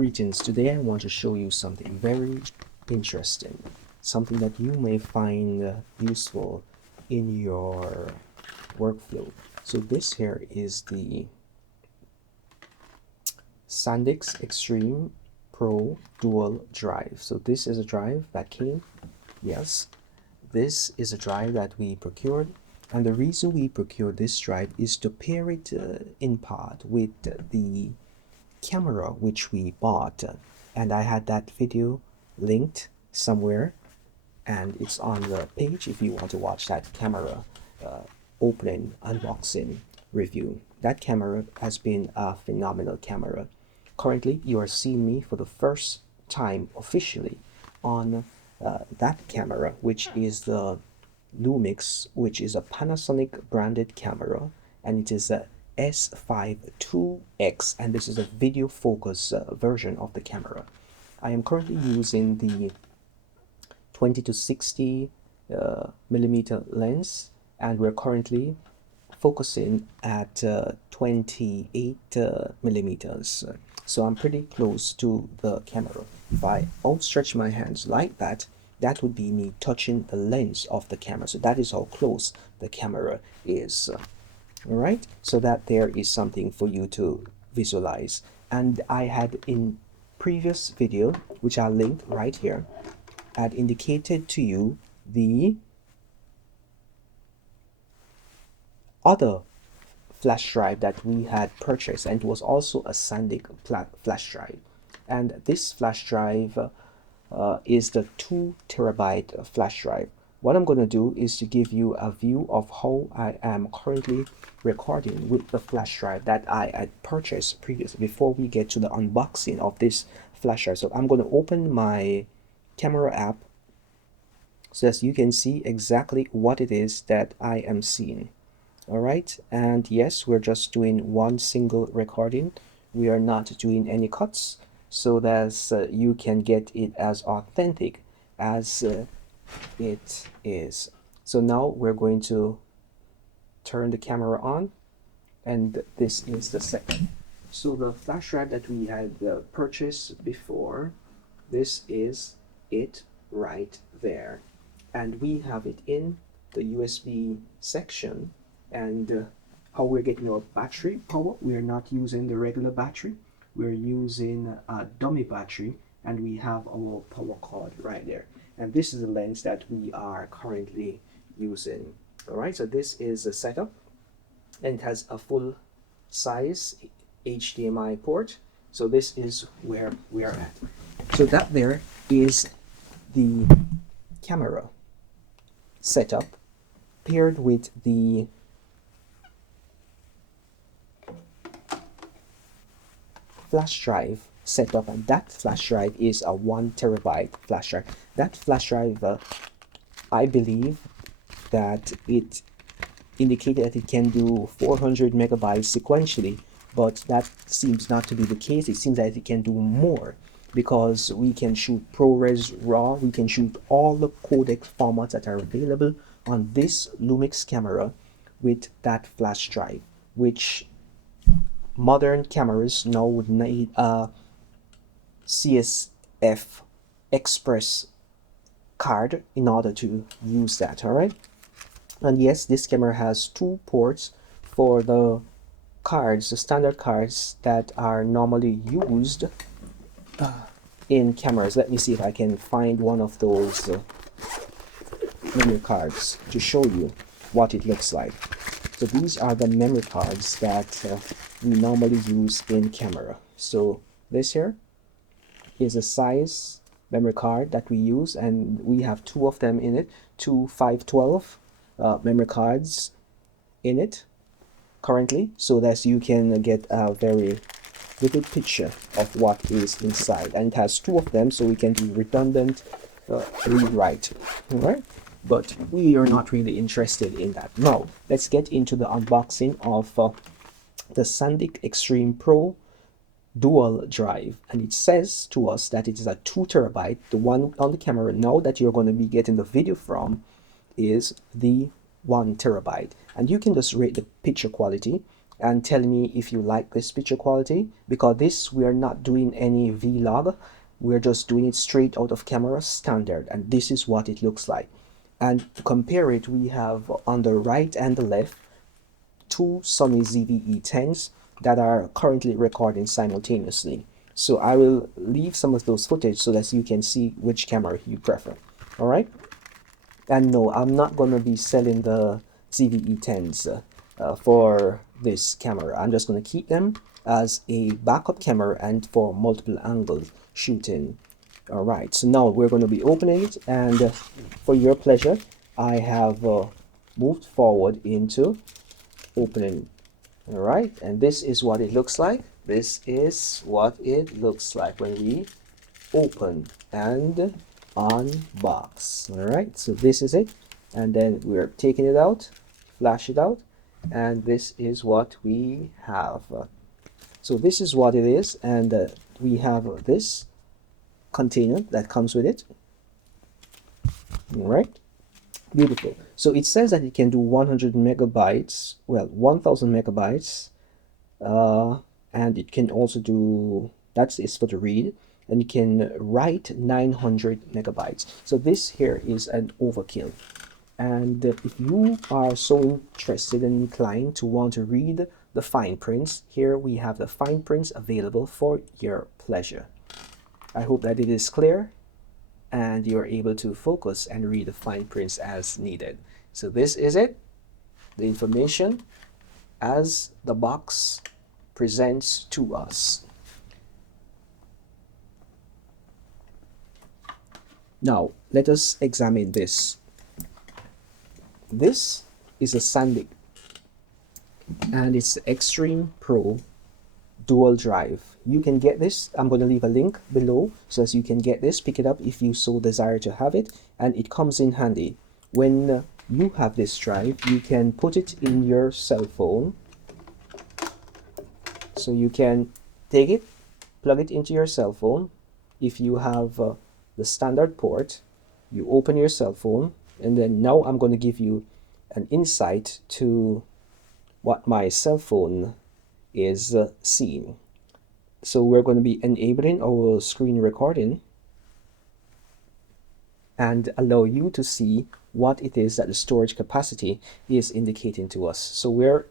Greetings. Today I want to show you something very interesting, something that you may find useful in your workflow. So this here is the Sandisk Extreme Pro Dual Drive. So this is a drive that came, yes, this is a drive that we procured, and the reason we procured this drive is to pair it in part with the camera which we bought, and I had that video linked somewhere and it's on the page if you want to watch that camera opening unboxing review. That camera has been a phenomenal camera. Currently you are seeing me for the first time officially on that camera, which is the Lumix, which is a Panasonic branded camera, and it is a S5IIX, and this is a video focus version of the camera. I am currently using the 20 to 60 millimeter lens, and we're currently focusing at 28 millimeters. So I'm pretty close to the camera. If I outstretch my hands like that, that would be me touching the lens of the camera. So that is how close the camera is. All right, so that there is something for you to visualize. And I had in previous video, which I'll link right here, had indicated to you the other flash drive that we had purchased, and it was also a Sandisk flash drive. And this flash drive is the 2 terabyte flash drive. What I'm going to do is to give you a view of how I am currently recording with the flash drive that I had purchased previously before we get to the unboxing of this flash drive. So I'm going to open my camera app so that you can see exactly what it is that I am seeing. All right, and yes, we're just doing one single recording. We are not doing any cuts, so that you can get it as authentic as it is. So now we're going to turn the camera on, and this is the second. So the flash drive that we had purchased before, this is it right there, and we have it in the USB section. And how we're getting our battery power, we're not using the regular battery, we're using a dummy battery, and we have our power cord right there. And this is the lens that we are currently using. All right, so this is a setup, and it has a full size HDMI port. So this is where we are at. So that there is the camera setup paired with the flash drive setup, and that flash drive is a 1 terabyte flash drive. That flash drive, I believe that it indicated that it can do 400 megabytes sequentially, but that seems not to be the case. It seems that it can do more, because we can shoot ProRes RAW, we can shoot all the codec formats that are available on this Lumix camera with that flash drive, which modern cameras now would need a CSF Express card in order to use that. All right, and yes, this camera has 2 ports for the cards, the standard cards that are normally used in cameras. Let me see if I can find one of those memory cards to show you what it looks like. So these are the memory cards that we normally use in camera. So this here is a size memory card that we use, and we have 2 of them in it, 2 512 memory cards in it currently, so that you can get a very vivid picture of what is inside. And it has 2 of them, so we can do redundant read-write. All right, but we are not really interested in that. Now let's get into the unboxing of the Sandisk Extreme Pro Dual Drive, and it says to us that it is a 2 terabyte. The one on the camera now that you're going to be getting the video from is the 1 terabyte, and you can just rate the picture quality and tell me if you like this picture quality, because this, we are not doing any vlog, we're just doing it straight out of camera standard, and this is what it looks like. And to compare it, we have on the right and the left two Sony ZV-E10s that are currently recording simultaneously. So I will leave some of those footage so that you can see which camera you prefer. All right. And no, I'm not going to be selling the ZV-E10s for this camera. I'm just going to keep them as a backup camera and for multiple angle shooting. All right, so now we're going to be opening it, and for your pleasure, I have moved forward into opening. All right, and this is what it looks like. This is what it looks like when we open and unbox. All right, so this is it, and then we're taking it out, flash it out, and this is what we have. So this is what it is, and we have this container that comes with it. All right, beautiful. So it says that it can do 100 megabytes, well, 1000 megabytes, and it can also do, that is for the read, and it can write 900 megabytes. So this here is an overkill. And if you are so interested and inclined to want to read the fine prints, here we have the fine prints available for your pleasure. I hope that it is clear and you're able to focus and read the fine prints as needed. So this is it, the information as the box presents to us. Now, let us examine this. This is a Sandisk, and it's the Extreme Pro dual drive. You can get this. I'm going to leave a link below so as you can get this, pick it up if you so desire to have it, and it comes in handy. When you have this drive, you can put it in your cell phone. So you can take it, plug it into your cell phone. If you have the standard port, you open your cell phone, and then now I'm going to give you an insight to what my cell phone is seeing. So we're going to be enabling our screen recording and allow you to see what it is that the storage capacity is indicating to us. So we're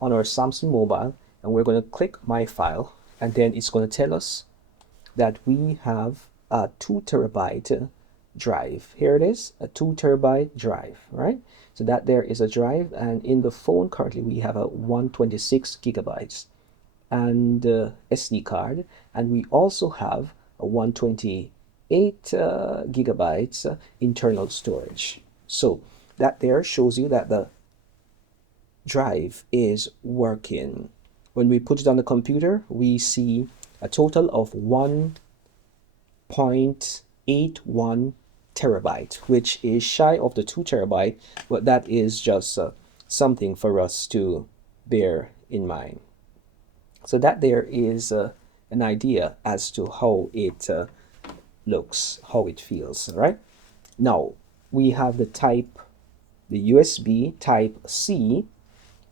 on our Samsung mobile, and we're going to click My File, and then it's going to tell us that we have a 2 terabyte drive. Here it is, a 2 terabyte drive, right? So that there is a drive, and in the phone currently we have a 126 gigabytes and SD card, and we also have a 128 gigabytes internal storage. So that there shows you that the drive is working. When we put it on the computer, we see a total of 1.81 terabyte, which is shy of the 2 terabyte, but that is just something for us to bear in mind. So that there is an idea as to how it looks, how it feels, right? Now, we have the USB type C.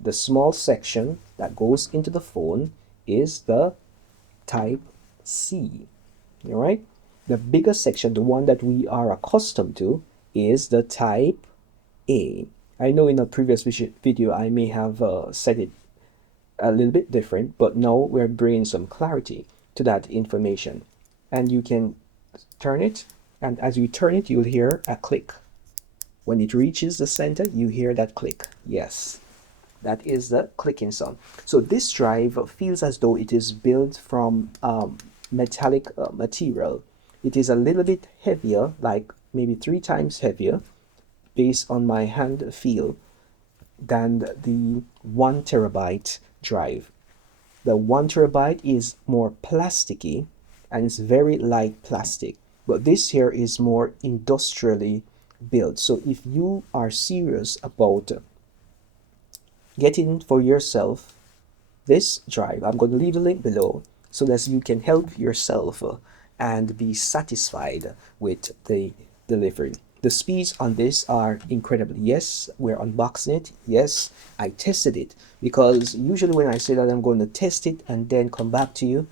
The small section that goes into the phone is the type C, all right? The bigger section, the one that we are accustomed to, is the type A. I know in a previous video I may have said it a little bit different, but now we're bringing some clarity to that information. And you can turn it, and as you turn it, you'll hear a click. When it reaches the center, you hear that click. Yes, that is the clicking sound. So this drive feels as though it is built from metallic material. It is a little bit heavier, like maybe 3 times heavier, based on my hand feel, than the 1 terabyte drive. The 1 terabyte is more plasticky, and it's very light plastic, but this here is more industrially built. So if you are serious about getting for yourself this drive, I'm going to leave the link below so that you can help yourself and be satisfied with the delivery. The speeds on this are incredible. Yes, we're unboxing it. Yes, I tested it, because usually when I say that I'm going to test it and then come back to you,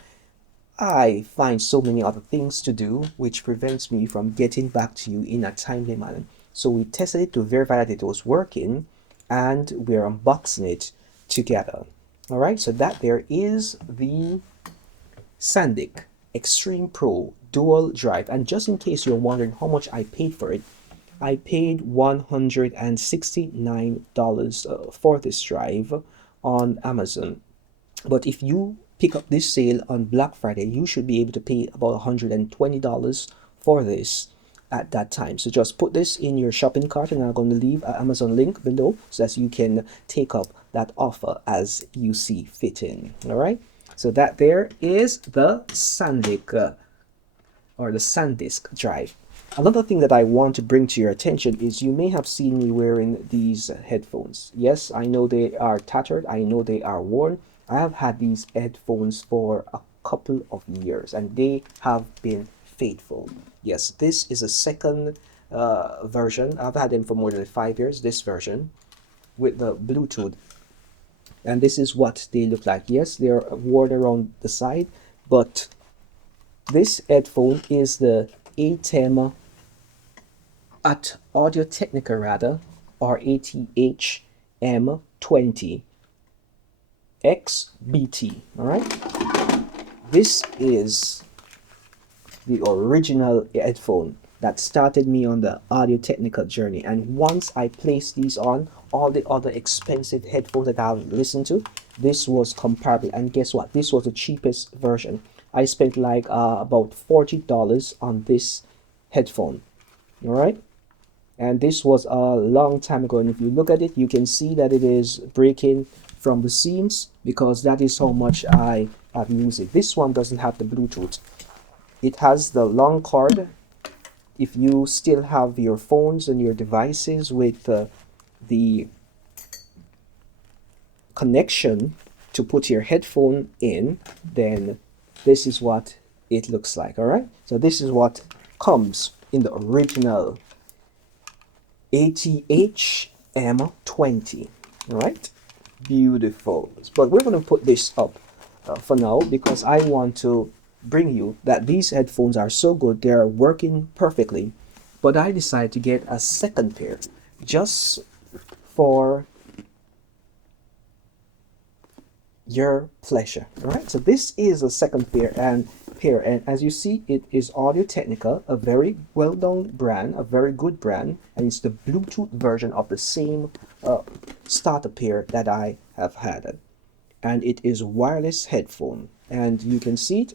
I find so many other things to do, which prevents me from getting back to you in a timely manner. So we tested it to verify that it was working, and we're unboxing it together. All right, so that there is the Sandisk Extreme Pro dual drive. And just in case you're wondering how much I paid for it, I paid $169 for this drive on Amazon. But if you pick up this sale on Black Friday, you should be able to pay about $120 for this at that time. So just put this in your shopping cart, and I'm going to leave an Amazon link below so that you can take up that offer as you see fitting. All right. So that there is the Sandisk or the Sandisk drive. Another thing that I want to bring to your attention is you may have seen me wearing these headphones. Yes, I know they are tattered. I know they are worn. I have had these headphones for a couple of years, and they have been faithful. Yes, this is a second version. I've had them for more than 5 years, this version with the Bluetooth. And this is what they look like. Yes, they're worn around the side, but this headphone is the ATEM at Audio Technica rather, or ATH M20 XBT. All right, this is the original headphone that started me on the Audio Technica journey. And once I placed these on all the other expensive headphones that I've listened to, this was comparable. And guess what? This was the cheapest version. I spent like about $40 on this headphone. All right, and this was a long time ago, and if you look at it, you can see that it is breaking from the seams, because that is how much I have used it. This one doesn't have the Bluetooth. It has the long cord. If you still have your phones and your devices with the connection to put your headphone in, then this is what it looks like. All right, so this is what comes in the original ATH M20. All right, beautiful. But we're going to put this up for now, because I want to bring you that these headphones are so good, they're working perfectly. But I decided to get a second pair just for your pleasure. All right, so this is a second pair, and as you see, it is Audio Technica, a very well-known brand, a very good brand, and it's the Bluetooth version of the same starter pair that I have had, and it is wireless headphone. And you can see it.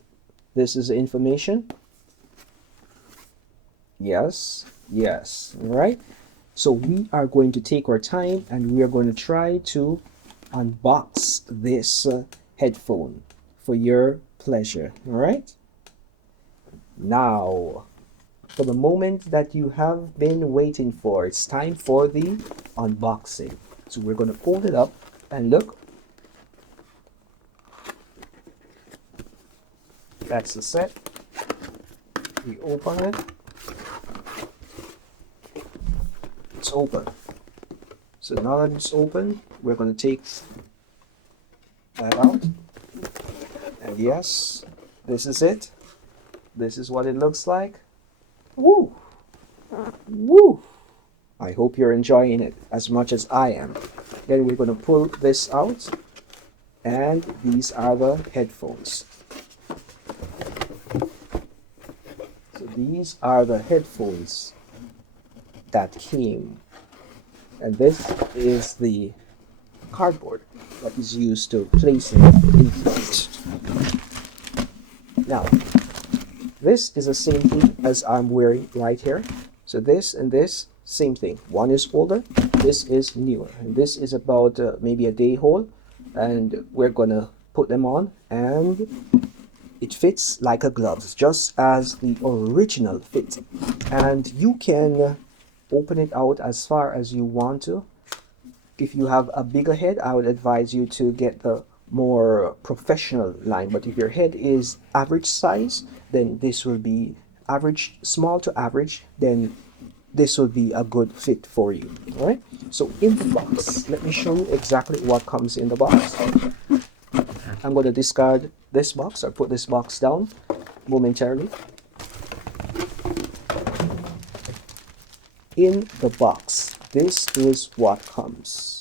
This is the information. Yes, yes. All right, so we are going to take our time, and we are going to try to unbox this headphone for your pleasure. All right, now for the moment that you have been waiting for, it's time for the unboxing. So we're going to fold it up, and look, that's the set. We open it. It's open. So now that it's open, we're going to take that out. And yes, this is it. This is what it looks like. Woo! Woo! I hope you're enjoying it as much as I am. Then we're going to pull this out. And these are the headphones. So these are the headphones that came. And this is the cardboard that is used to place it in front. Now, this is the same thing as I'm wearing right here. So this and this, same thing. One is older, this is newer. And this is about maybe a day old. And we're gonna put them on, and it fits like a glove, just as the original fit. And you can open it out as far as you want to. If you have a bigger head, I would advise you to get the more professional line. But if your head is average size, then this will be average, small to average. Then this will be a good fit for you. All right, so in the box, let me show you exactly what comes in the box. I'm going to discard this box or put this box down momentarily. In the box, this is what comes.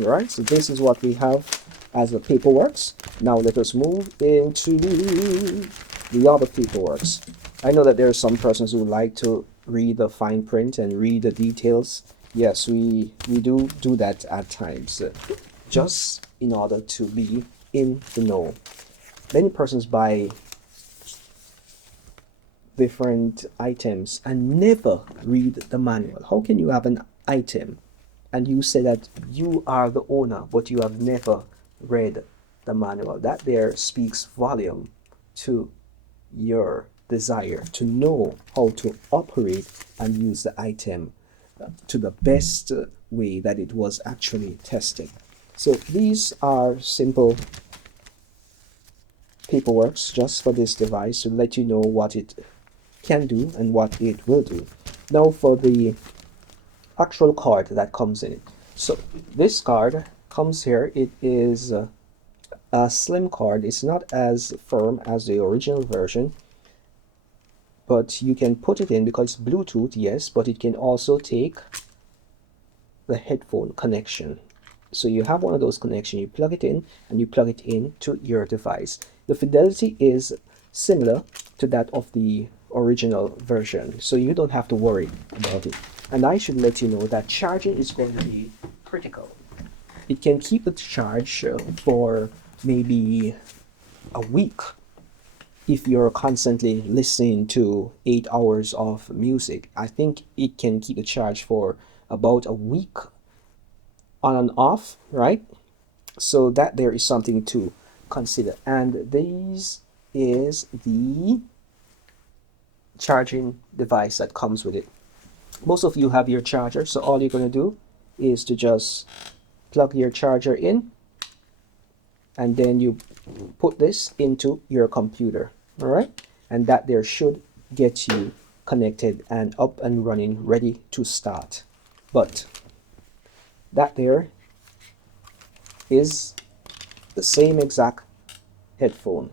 Alright, so this is what we have as the paperworks. Now let us move into the other paperworks. I know that there are some persons who like to read the fine print and read the details. Yes, we do that at times, just in order to be in the know. Many persons buy different items and never read the manual. How can you have an item and you say that you are the owner, but you have never read the manual? That there speaks volume to your desire to know how to operate and use the item to the best way that it was actually tested. So these are simple paperworks just for this device to let you know what it can do and what it will do. Now for the actual card that comes in it. So this card comes here. It is a slim card. It's not as firm as the original version, but you can put it in because it's Bluetooth, yes, but it can also take the headphone connection. So you have one of those connections, you plug it in and you plug it in to your device. The fidelity is similar to that of the original version, so you don't have to worry about it. And I should let you know that charging is going to be critical. It can keep the charge for maybe a week if you're constantly listening to 8 hours of music. I think it can keep the charge for about a week on and off, right? So that there is something to consider. And this is the charging device that comes with it. Most of you have your charger, so all you're going to do is to just plug your charger in and then you put this into your computer. All right, and that there should get you connected and up and running, ready to start. But that there is the same exact headphone.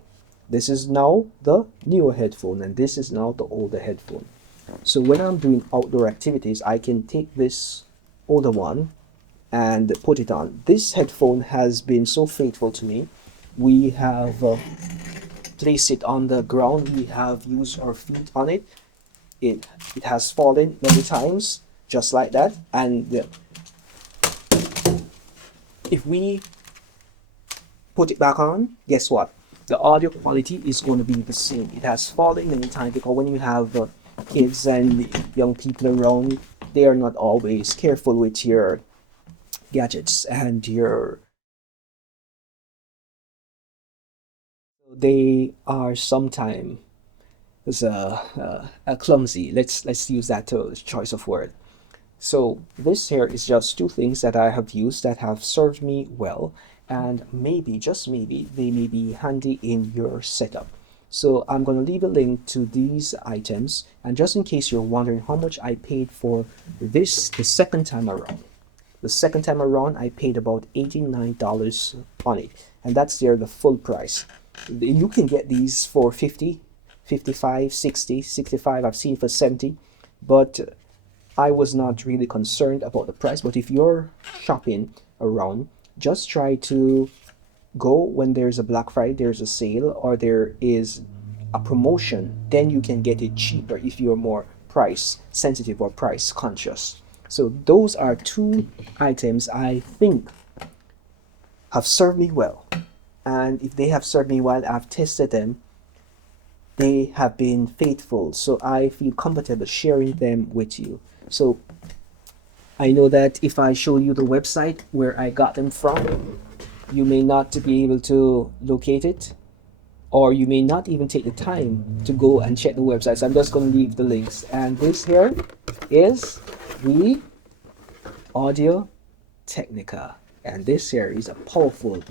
This is now the newer headphone and this is now the older headphone. So when I'm doing outdoor activities, I can take this older one and put it on. This headphone has been so faithful to me. We have placed it on the ground. We have used our feet on it. It has fallen many times, just like that. And if we put it back on, guess what? The audio quality is going to be the same. It has fallen many times because when you have kids and young people around, they are not always careful with your gadgets and they are sometimes clumsy. Let's use that choice of word. So this here is just two things that I have used that have served me well, and maybe, just maybe, they may be handy in your setup. So I'm going to leave a link to these items, and just in case you're wondering how much I paid for this the second time around. The second time around I paid about $89 on it, and that's there the full price. You can get these for 50, 55, 60, 65. I've seen for 70, but I was not really concerned about the price. But if you're shopping around, just try to go when there's a Black Friday, there's a sale, or there is a promotion. Then you can get it cheaper if you're more price sensitive or price conscious. So those are two items I think have served me well. And if they have served me well, I've tested them, they have been faithful. So I feel comfortable sharing them with you. So I know that if I show you the website where I got them from, you may not be able to locate it. or you may not even take the time to go and check the website. So I'm just going to leave the links. And this here is the Audio Technica, and this here is a powerful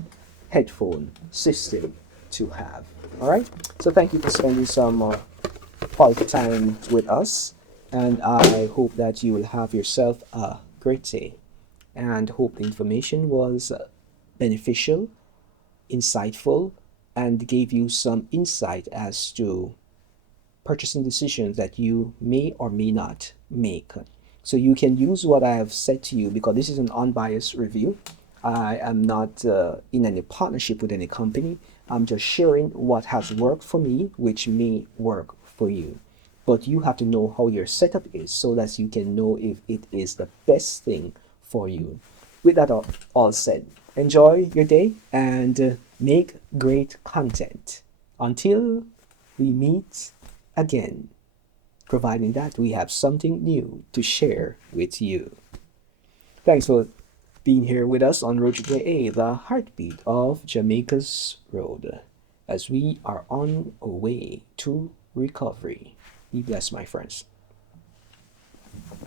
headphone system to have. All right, so thank you for spending some quality time with us, and I hope that you will have yourself a great day, and hope the information was beneficial, insightful, and gave you some insight as to purchasing decisions that you may or may not make. So you can use what I have said to you, because this is an unbiased review. I am not in any partnership with any company. I'm just sharing what has worked for me, which may work for you. But you have to know how your setup is so that you can know if it is the best thing for you. With that all said, enjoy your day and make great content. Until we meet again, providing that we have something new to share with you. Thanks for being here with us on RoadTripja, the heartbeat of Jamaica's road, as we are on our way to recovery. Be blessed, my friends.